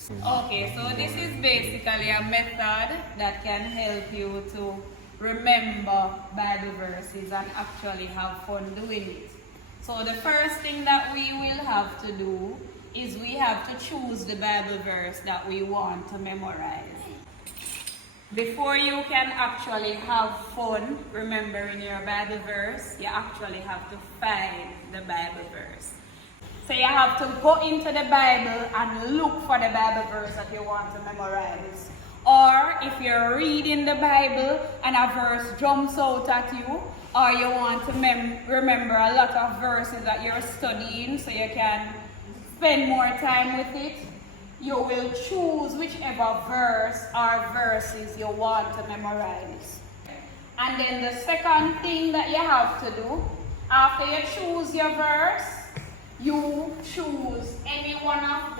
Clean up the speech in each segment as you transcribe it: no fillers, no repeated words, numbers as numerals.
Okay, so this is basically a method that can help you to remember Bible verses and actually have fun doing it. So the first thing that we will have to do is we have to choose the Bible verse that we want to memorize. Before you can actually have fun remembering your Bible verse, you actually have to find the Bible verse. So you have to go into the Bible and look for the Bible verse that you want to memorize. Or if you're reading the Bible and a verse jumps out at you, or you want to remember a lot of verses that you're studying so you can spend more time with it, you will choose whichever verse or verses you want to memorize. And then the second thing that you have to do, after you choose your verse, you choose any one of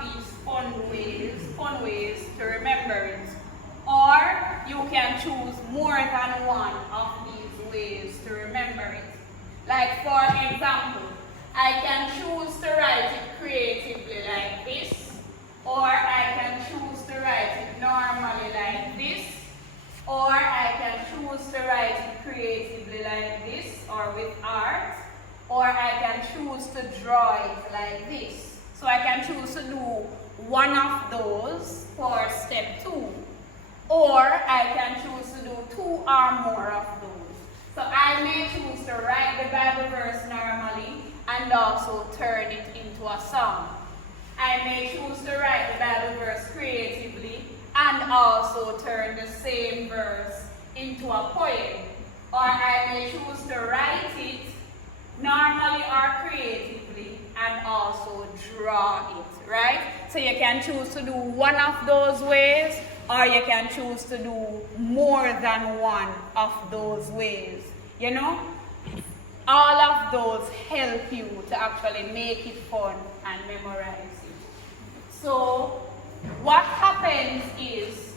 these fun ways to remember it. Or you can choose more than one of these ways to remember it. Like for example, I can choose to write it creatively like this, or I can choose to write it normally like this, or I can choose to write it creatively like this or with art, or I can choose to draw it like this. So I can choose to do one of those for step 2, or I can choose to do 2 or more of those. So I may choose to write the Bible verse normally and also turn it into a song. I may choose to write the Bible verse creatively and also turn the same verse into a poem. Or I may choose to write it normally or creatively and also draw it, right? So you can choose to do one of those ways, or you can choose to do more than one of those ways. You know? All of those help you to actually make it fun and memorize it. So what happens is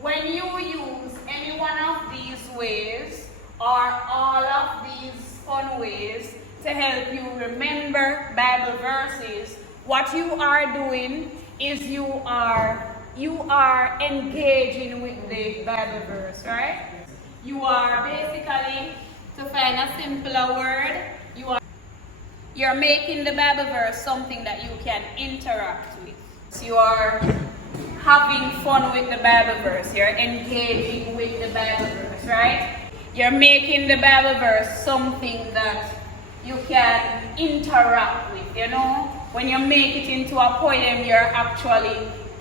when you use any one of these ways or all of these fun ways to help you remember Bible verses, what you are doing is you are engaging with the Bible verse, right? You are basically, to find a simpler word, you're making the Bible verse something that you can interact with. So you are having fun with the Bible verse. You're engaging with the Bible verse, right? You're making the Bible verse something that you can interact with, you know? When you make it into a poem, you're actually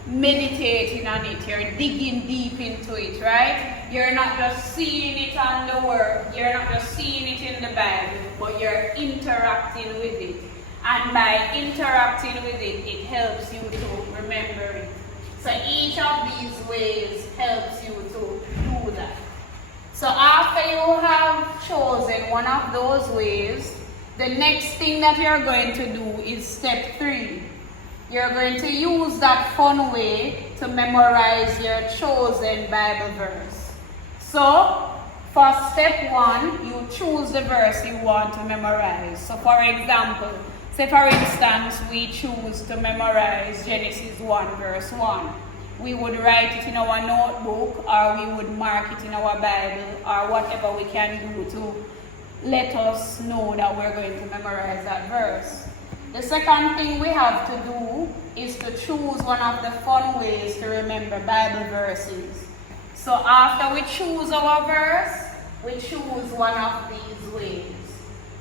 meditating on it. You're digging deep into it, right? You're not just seeing it on the word. You're not just seeing it in the Bible, but you're interacting with it. And by interacting with it, it helps you to remember it. So each of these ways helps you to do that. So after you have chosen one of those ways, the next thing that you're going to do is step 3. You're going to use that fun way to memorize your chosen Bible verse. So, for step 1, you choose the verse you want to memorize. So for example, say for instance, we choose to memorize Genesis 1 verse 1. We would write it in our notebook, or we would mark it in our Bible, or whatever we can do to let us know that we're going to memorize that verse. The second thing we have to do is to choose one of the fun ways to remember Bible verses. So after we choose our verse, we choose one of these ways.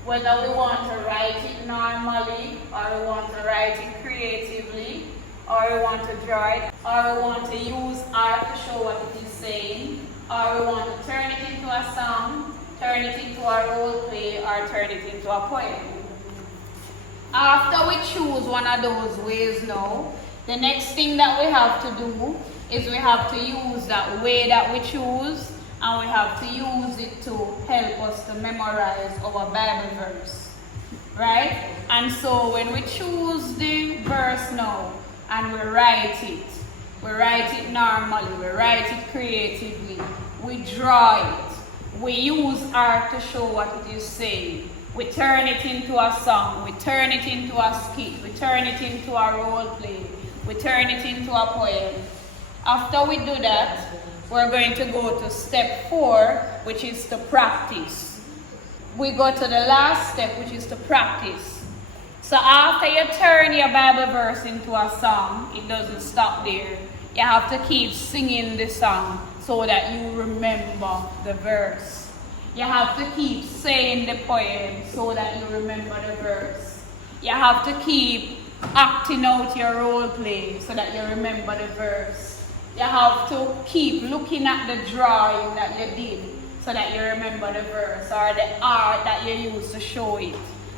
Whether we want to write it normally, or we want to write it creatively, or we want to draw it, or we want to use art to show what it is saying, or we want to turn it into a song, turn it into a role play, or turn it into a poem. After we choose one of those ways now, the next thing that we have to do is we have to use that way that we choose, and we have to use it to help us to memorize our Bible verse, right? And so when we choose the verse now and we write it normally, we write it creatively, we draw it, we use art to show what it is saying. We turn it into a song, we turn it into a skit, we turn it into a role play. We turn it into a poem. After we do that, we're going to go to step 4, which is to practice. We go to the last step, which is to practice. So after you turn your Bible verse into a song, it doesn't stop there. You have to keep singing the song so that you remember the verse. You have to keep saying the poem so that you remember the verse. You have to keep acting out your role play so that you remember the verse. You have to keep looking at the drawing that you did so that you remember the verse, or the art that you used to show it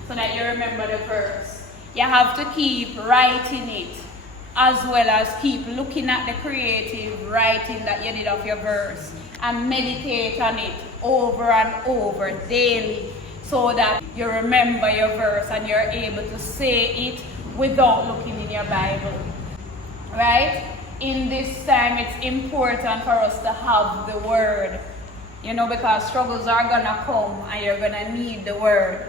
so that you remember the verse. You have to keep writing it, as well as keep looking at the creative writing that you did of your verse and meditate on it over and over daily so that you remember your verse and you're able to say it without looking in your Bible. Right? In this time, it's important for us to have the word, because struggles are gonna come and you're gonna need the word.